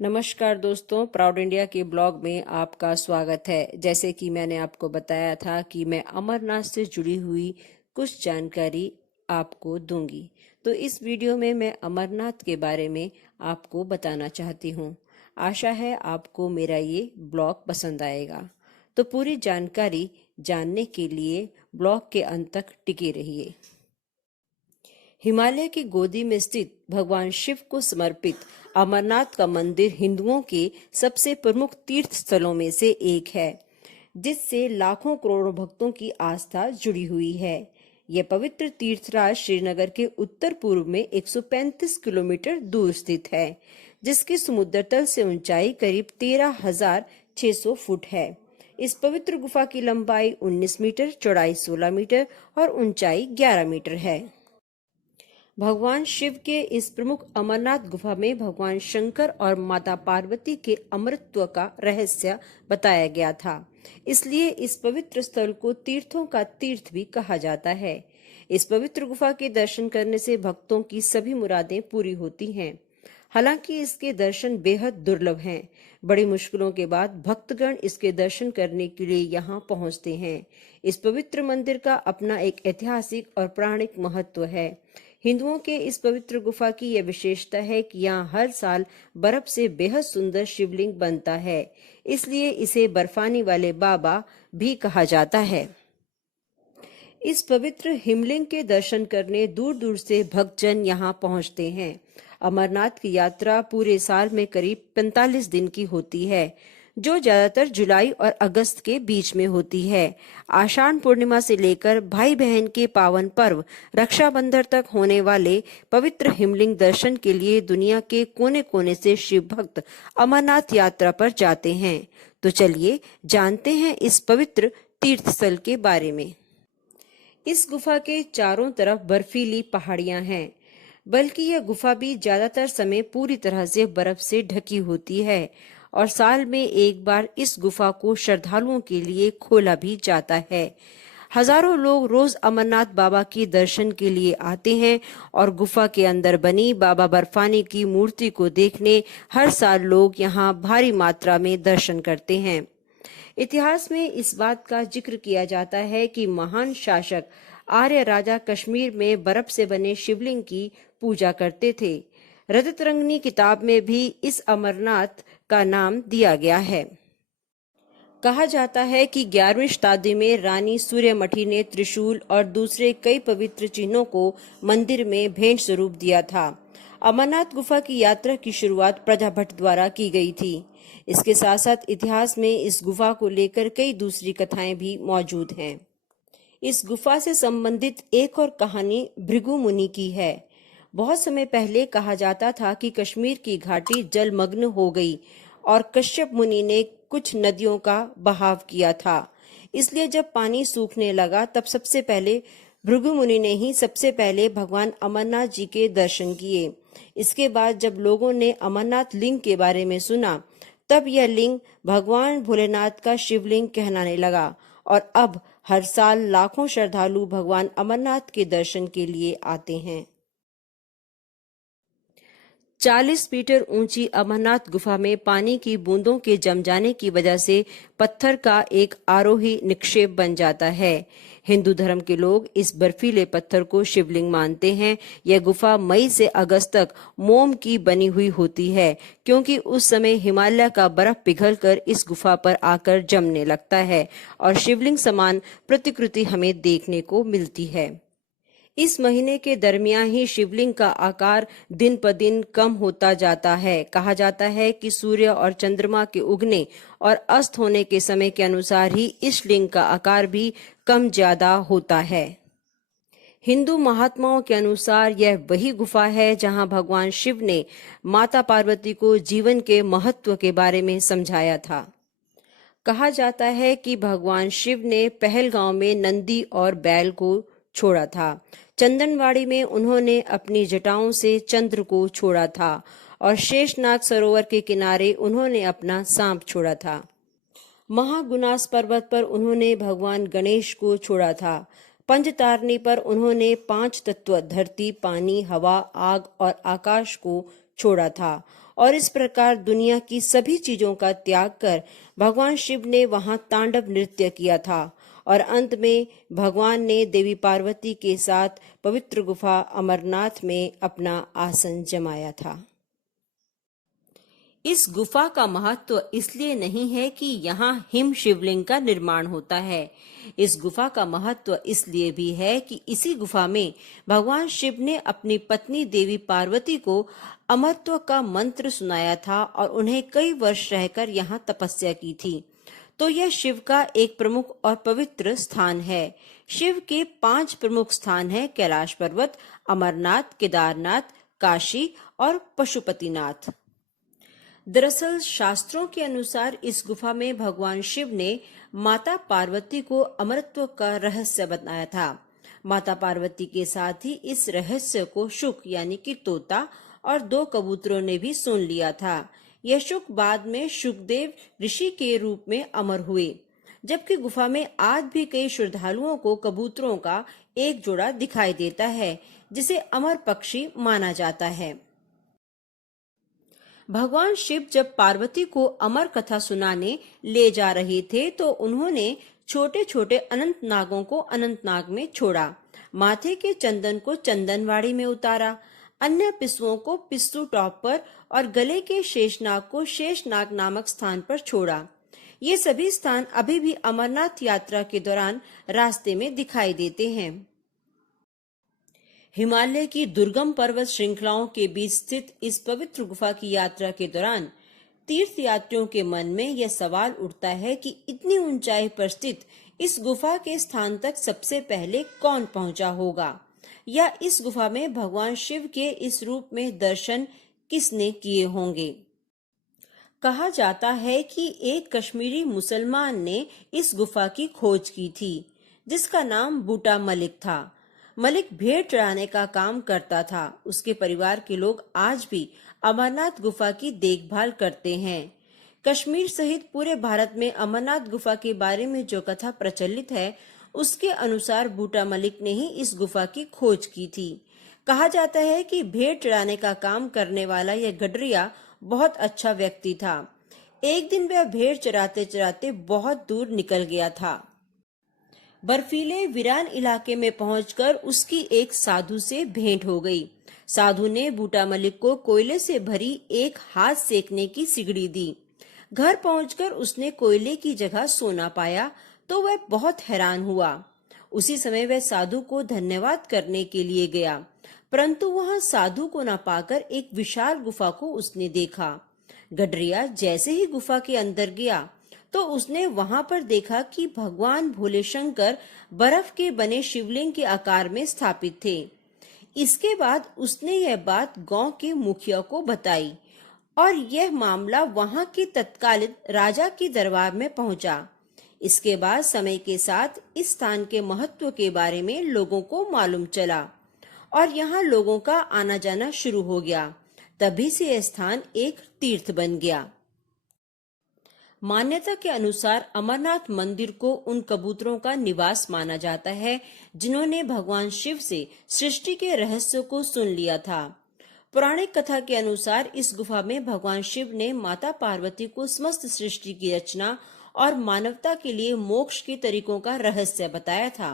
नमस्कार दोस्तों, proud India के ब्लॉग में आपका स्वागत है। जैसे कि मैंने आपको बताया था कि मैं अमरनाथ से जुड़ी हुई कुछ जानकारी आपको दूंगी, तो इस वीडियो में मैं अमरनाथ के बारे में आपको बताना चाहती हूँ। आशा है आपको मेरा ये ब्लॉग पसंद आएगा। तो पूरी जानकारी जानने के लिए ब्लॉग के अंत तक टिके रहिए। हिमालय की गोदी में स्थित भगवान शिव को समर्पित अमरनाथ का मंदिर हिंदुओं के सबसे प्रमुख तीर्थ स्थलों में से एक है, जिससे लाखों करोड़ों भक्तों की आस्था जुड़ी हुई है। यह पवित्र तीर्थराज श्रीनगर के उत्तर पूर्व में 135 किलोमीटर दूर स्थित है, जिसकी समुद्र तल से ऊंचाई करीब 13,600 फुट है। इस पवित्र गुफा की लंबाई 19 मीटर, चौड़ाई 16 मीटर और ऊंचाई 11 मीटर है। भगवान शिव के इस प्रमुख अमरनाथ गुफा में भगवान शंकर और माता पार्वती के अमरत्व का रहस्य बताया गया था। इसलिए इस पवित्र स्थल को तीर्थों का तीर्थ भी कहा जाता है। इस पवित्र गुफा के दर्शन करने से भक्तों की सभी मुरादें पूरी होती हैं। हालांकि इसके दर्शन बेहद दुर्लभ हैं। बड़ी मुश्किलों के बाद भक्तगण इसके दर्शन करने के लिए यहाँ पहुँचते हैं। इस पवित्र मंदिर का अपना एक ऐतिहासिक और पौराणिक महत्व है। हिंदुओं के इस पवित्र गुफा की यह विशेषता है कि यहाँ हर साल बर्फ से बेहद सुंदर शिवलिंग बनता है, इसलिए इसे बर्फानी वाले बाबा भी कहा जाता है। इस पवित्र हिमलिंग के दर्शन करने दूर दूर से भक्तजन यहाँ पहुँचते हैं। अमरनाथ की यात्रा पूरे साल में करीब 45 दिन की होती है, जो ज्यादातर जुलाई और अगस्त के बीच में होती है। आषाढ़ पूर्णिमा से लेकर भाई बहन के पावन पर्व रक्षाबंधन तक होने वाले पवित्र हिमलिंग दर्शन के लिए दुनिया के कोने कोने से शिव भक्त अमरनाथ यात्रा पर जाते हैं। तो चलिए जानते हैं इस पवित्र तीर्थ स्थल के बारे में। इस गुफा के चारों तरफ बर्फीली पहाड़ियां हैं, बल्कि यह गुफा भी ज्यादातर समय पूरी तरह से बर्फ से ढकी होती है और साल में एक बार इस गुफा को श्रद्धालुओं के लिए खोला भी जाता है। हजारों लोग रोज अमरनाथ बाबा के दर्शन के लिए आते हैं और गुफा के अंदर बनी बाबा बर्फानी की मूर्ति को देखने हर साल लोग यहाँ भारी मात्रा में दर्शन करते हैं। इतिहास में इस बात का जिक्र किया जाता है कि महान शासक आर्य राजा कश्मीर में बर्फ से बने शिवलिंग की पूजा करते थे। रजतरंगनी किताब में भी इस अमरनाथ का नाम दिया गया है। कहा जाता है कि 11वीं शताब्दी में रानी सूर्यमठी ने त्रिशूल और दूसरे कई पवित्र चिन्हों को मंदिर में भेंट स्वरूप दिया था। अमरनाथ गुफा की यात्रा की शुरुआत प्रजाभट्ट द्वारा की गई थी। इसके साथ साथ इतिहास में इस गुफा को लेकर कई दूसरी कथाएं भी मौजूद हैं। इस गुफा से संबंधित एक और कहानी भृगु मुनि की है। बहुत समय पहले कहा जाता था कि कश्मीर की घाटी जलमग्न हो गई और कश्यप मुनि ने कुछ नदियों का बहाव किया था। इसलिए जब पानी सूखने लगा तब सबसे पहले भृगु मुनि ने ही सबसे पहले भगवान अमरनाथ जी के दर्शन किए। इसके बाद जब लोगों ने अमरनाथ लिंग के बारे में सुना, तब यह लिंग भगवान भोलेनाथ का शिवलिंग कहलाने लगा और अब हर साल लाखों श्रद्धालु भगवान अमरनाथ के दर्शन के लिए आते हैं। 40 मीटर ऊंची अमरनाथ गुफा में पानी की बूंदों के जम जाने की वजह से पत्थर का एक आरोही निक्षेप बन जाता है। हिंदू धर्म के लोग इस बर्फीले पत्थर को शिवलिंग मानते हैं। यह गुफा मई से अगस्त तक मोम की बनी हुई होती है, क्योंकि उस समय हिमालय का बर्फ पिघलकर इस गुफा पर आकर जमने लगता है और शिवलिंग समान प्रतिकृति हमें देखने को मिलती है। इस महीने के दरमियान ही शिवलिंग का आकार दिन पर दिन कम होता जाता है। कहा जाता है कि सूर्य और चंद्रमा के उगने और अस्त होने के समय के अनुसार ही इस लिंग का आकार भी कम ज्यादा होता है। हिंदू महात्माओं के अनुसार यह वही गुफा है जहां भगवान शिव ने माता पार्वती को जीवन के महत्व के बारे में समझाया था। कहा जाता है कि भगवान शिव ने पहलगांव में नंदी और बैल को छोड़ा था। चंदनवाड़ी में उन्होंने अपनी जटाओं से चंद्र को छोड़ा था और शेषनाग सरोवर के किनारे उन्होंने अपना सांप छोड़ा था। महागुनास पर्वत पर उन्होंने भगवान गणेश को छोड़ा था। पंचतारनी पर उन्होंने 5 तत्व धरती, पानी, हवा, आग और आकाश को छोड़ा था और इस प्रकार दुनिया की सभी चीजों का त्याग कर भगवान शिव ने वहां तांडव नृत्य किया था और अंत में भगवान ने देवी पार्वती के साथ पवित्र गुफा अमरनाथ में अपना आसन जमाया था। इस गुफा का महत्व इसलिए नहीं है कि यहाँ हिम शिवलिंग का निर्माण होता है। इस गुफा का महत्व इसलिए भी है कि इसी गुफा में भगवान शिव ने अपनी पत्नी देवी पार्वती को अमरत्व का मंत्र सुनाया था और उन्हें कई वर्ष रहकर यहाँ तपस्या की थी। तो यह शिव का एक प्रमुख और पवित्र स्थान है। शिव के 5 प्रमुख स्थान हैं: कैलाश पर्वत, अमरनाथ, केदारनाथ, काशी और पशुपतिनाथ। दरअसल शास्त्रों के अनुसार इस गुफा में भगवान शिव ने माता पार्वती को अमरत्व का रहस्य बताया था। माता पार्वती के साथ ही इस रहस्य को शुक यानी कि तोता और 2 कबूतरों ने भी सुन लिया था। यह शुक बाद में शुकदेव ऋषि के रूप में अमर हुए, जबकि गुफा में आज भी कई श्रद्धालुओं को कबूतरों का एक जोड़ा दिखाई देता है, जिसे अमर पक्षी माना जाता है। भगवान शिव जब पार्वती को अमर कथा सुनाने ले जा रहे थे तो उन्होंने छोटे छोटे अनंत नागों को अनंतनाग में छोड़ा, माथे के चंदन को चंदनवाड़ी में उतारा, अन्य पिस्सुओं को पिस्सू टॉप पर और गले के शेषनाग को शेषनाग नामक स्थान पर छोड़ा। ये सभी स्थान अभी भी अमरनाथ यात्रा के दौरान रास्ते में दिखाई देते हैं। हिमालय की दुर्गम पर्वत श्रृंखलाओं के बीच स्थित इस पवित्र गुफा की यात्रा के दौरान तीर्थयात्रियों के मन में यह सवाल उठता है कि इतनी ऊंचाई पर स्थित इस गुफा के स्थान तक सबसे पहले कौन पहुंचा होगा, या इस गुफा में भगवान शिव के इस रूप में दर्शन किसने किए होंगे। कहा जाता है कि एक कश्मीरी मुसलमान ने इस गुफा की खोज की थी, जिसका नाम बूटा मलिक था। मलिक भेड़ चढ़ाने का काम करता था। उसके परिवार के लोग आज भी अमरनाथ गुफा की देखभाल करते हैं। कश्मीर सहित पूरे भारत में अमरनाथ गुफा के बारे में जो कथा प्रचलित है, उसके अनुसार बूटा मलिक ने ही इस गुफा की खोज की थी। कहा जाता है कि भेड़ चढ़ाने का काम करने वाला यह गडरिया बहुत अच्छा व्यक्ति था। एक दिन वह भेड़ चराते चराते बहुत दूर निकल गया था। बर्फीले वीरान इलाके में पहुंचकर उसकी एक साधु से भेंट हो गई। साधु ने बूटा मलिक को कोयले से भरी एक हाथ सेकने की सिगड़ी दी। घर पहुंचकर उसने कोयले की जगह सोना पाया तो वह बहुत हैरान हुआ। उसी समय वह साधु को धन्यवाद करने के लिए गया, परंतु वहां साधु को न पाकर एक विशाल गुफा को उसने देखा। गडरिया जैसे ही गुफा के अंदर गया तो उसने वहां पर देखा कि भगवान भोले शंकर बर्फ के बने शिवलिंग के आकार में स्थापित थे। इसके बाद उसने यह बात गांव के मुखिया को बताई और यह मामला वहां के तत्कालीन राजा के दरबार में पहुंचा। इसके बाद समय के साथ इस स्थान के महत्व के बारे में लोगों को मालूम चला और यहाँ लोगों का आना जाना शुरू हो गया। तभी से यह स्थान एक तीर्थ बन गया। मान्यता के अनुसार अमरनाथ मंदिर को उन कबूतरों का निवास माना जाता है जिन्होंने भगवान शिव से सृष्टि के रहस्य को सुन लिया था। पौराणिक कथा के अनुसार इस गुफा में भगवान शिव ने माता पार्वती को समस्त सृष्टि की रचना और मानवता के लिए मोक्ष के तरीकों का रहस्य बताया था।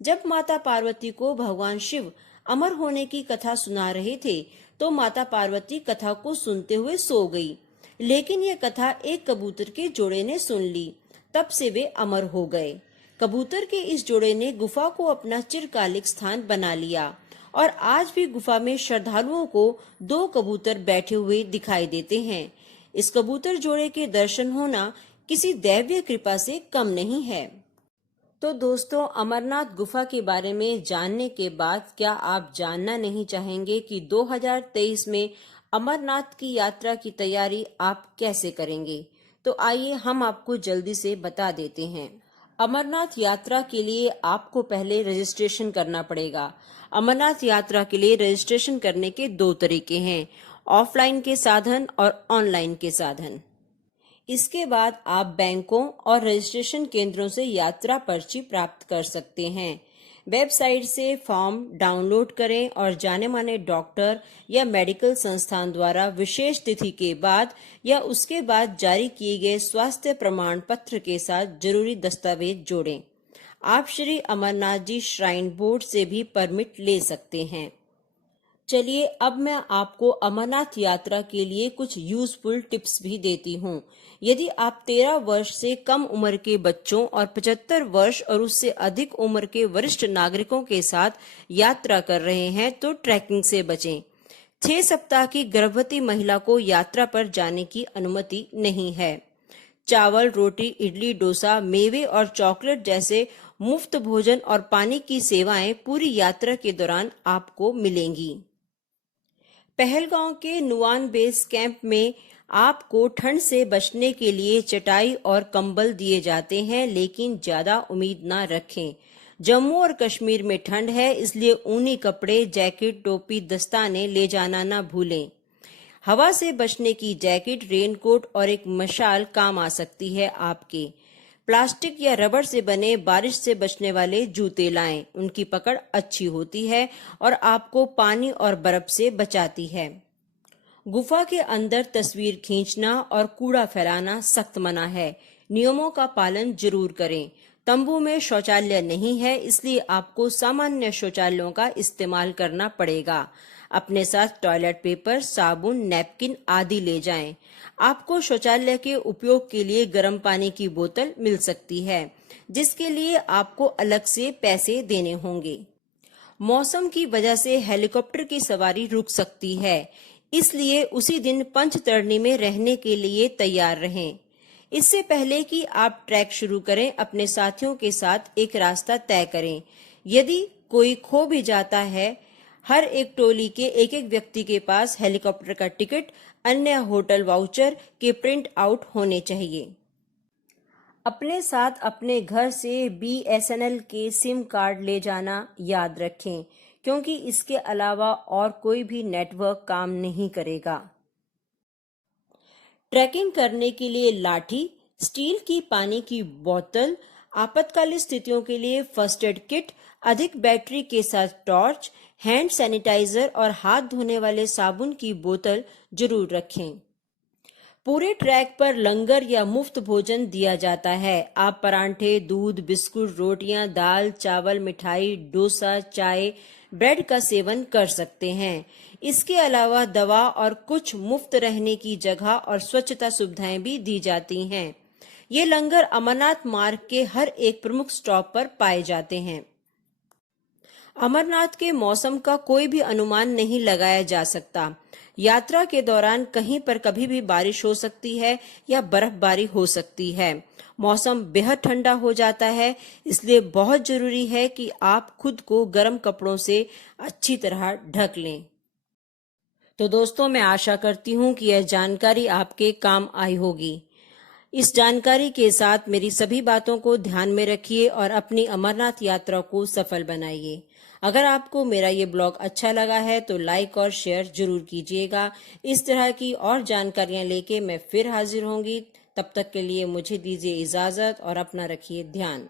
जब माता पार्वती को भगवान शिव अमर होने की कथा सुना रहे थे तो माता पार्वती कथा को सुनते हुए सो गई, लेकिन यह कथा एक कबूतर के जोड़े ने सुन ली। तब से वे अमर हो गए। कबूतर के इस जोड़े ने गुफा को अपना चिरकालिक स्थान बना लिया और आज भी गुफा में श्रद्धालुओं को 2 कबूतर बैठे हुए दिखाई देते हैं। इस कबूतर जोड़े के दर्शन होना किसी दैवीय कृपा से कम नहीं है। तो दोस्तों, अमरनाथ गुफा के बारे में जानने के बाद क्या आप जानना नहीं चाहेंगे कि 2023 में अमरनाथ की यात्रा की तैयारी आप कैसे करेंगे? तो आइए हम आपको जल्दी से बता देते हैं। अमरनाथ यात्रा के लिए आपको पहले रजिस्ट्रेशन करना पड़ेगा। अमरनाथ यात्रा के लिए रजिस्ट्रेशन करने के 2 तरीके हैं, ऑफलाइन के साधन और ऑनलाइन के साधन। इसके बाद आप बैंकों और रजिस्ट्रेशन केंद्रों से यात्रा पर्ची प्राप्त कर सकते हैं। वेबसाइट से फॉर्म डाउनलोड करें और जाने माने डॉक्टर या मेडिकल संस्थान द्वारा विशेष तिथि के बाद या उसके बाद जारी किए गए स्वास्थ्य प्रमाण पत्र के साथ जरूरी दस्तावेज जोड़ें। आप श्री अमरनाथ जी श्राइन बोर्ड से भी परमिट ले सकते हैं। चलिए अब मैं आपको अमरनाथ यात्रा के लिए कुछ यूजफुल टिप्स भी देती हूँ। यदि आप 13 वर्ष से कम उम्र के बच्चों और 75 वर्ष और उससे अधिक उम्र के वरिष्ठ नागरिकों के साथ यात्रा कर रहे हैं तो ट्रैकिंग से बचें। 6 सप्ताह की गर्भवती महिला को यात्रा पर जाने की अनुमति नहीं है। चावल, रोटी, इडली, डोसा, मेवे और चॉकलेट जैसे मुफ्त भोजन और पानी की सेवाएं पूरी यात्रा के दौरान आपको मिलेंगी। पहलगांव के नुआन बेस कैंप में आपको ठंड से बचने के लिए चटाई और कंबल दिए जाते हैं, लेकिन ज्यादा उम्मीद ना रखें। जम्मू और कश्मीर में ठंड है, इसलिए ऊनी कपड़े, जैकेट, टोपी, दस्ताने ले जाना ना भूलें। हवा से बचने की जैकेट, रेनकोट और एक मशाल काम आ सकती है आपके। प्लास्टिक या रबर से बने बारिश से बचने वाले जूते लाएं, उनकी पकड़ अच्छी होती है और आपको पानी और बर्फ से बचाती है। गुफा के अंदर तस्वीर खींचना और कूड़ा फैलाना सख्त मना है। नियमों का पालन जरूर करें। तंबू में शौचालय नहीं है, इसलिए आपको सामान्य शौचालयों का इस्तेमाल करना पड़ेगा। अपने साथ टॉयलेट पेपर, साबुन, नैपकिन आदि ले जाएं। आपको शौचालय के उपयोग के लिए गर्म पानी की बोतल मिल सकती है, जिसके लिए आपको अलग से पैसे देने होंगे। मौसम की वजह से हेलीकॉप्टर की सवारी रुक सकती है, इसलिए उसी दिन पंचतरणी में रहने के लिए तैयार रहें। इससे पहले कि आप ट्रैक शुरू करें, अपने साथियों के साथ एक रास्ता तय करें। यदि कोई खो भी जाता है, हर एक टोली के एक एक व्यक्ति के पास हेलीकॉप्टर का टिकट, अन्य होटल वाउचर के प्रिंट आउट होने चाहिए। अपने साथ अपने घर से BSNL के सिम कार्ड ले जाना याद रखें, क्योंकि इसके अलावा और कोई भी नेटवर्क काम नहीं करेगा। ट्रैकिंग करने के लिए लाठी, स्टील की पानी की बोतल, आपातकालीन स्थितियों के लिए फर्स्ट एड किट, अधिक बैटरी के साथ टॉर्च, हैंड सैनिटाइजर और हाथ धोने वाले साबुन की बोतल जरूर रखें। पूरे ट्रैक पर लंगर या मुफ्त भोजन दिया जाता है। आप परांठे, दूध, बिस्कुट, रोटियां, दाल, चावल, मिठाई, डोसा, चाय, ब्रेड का सेवन कर सकते हैं। इसके अलावा दवा और कुछ मुफ्त रहने की जगह और स्वच्छता सुविधाएं भी दी जाती हैं। ये लंगर अमरनाथ मार्ग के हर एक प्रमुख स्टॉप पर पाए जाते हैं। अमरनाथ के मौसम का कोई भी अनुमान नहीं लगाया जा सकता। यात्रा के दौरान कहीं पर कभी भी बारिश हो सकती है या बर्फबारी हो सकती है। मौसम बेहद ठंडा हो जाता है, इसलिए बहुत जरूरी है कि आप खुद को गर्म कपड़ों से अच्छी तरह ढक लें। तो दोस्तों, मैं आशा करती हूँ कि यह जानकारी आपके काम आई होगी। इस जानकारी के साथ मेरी सभी बातों को ध्यान में रखिए और अपनी अमरनाथ यात्रा को सफल बनाइए। अगर आपको मेरा ये ब्लॉग अच्छा लगा है तो लाइक और शेयर जरूर कीजिएगा। इस तरह की और जानकारियां लेके मैं फिर हाजिर होंगी। तब तक के लिए मुझे दीजिए इजाजत और अपना रखिए ध्यान।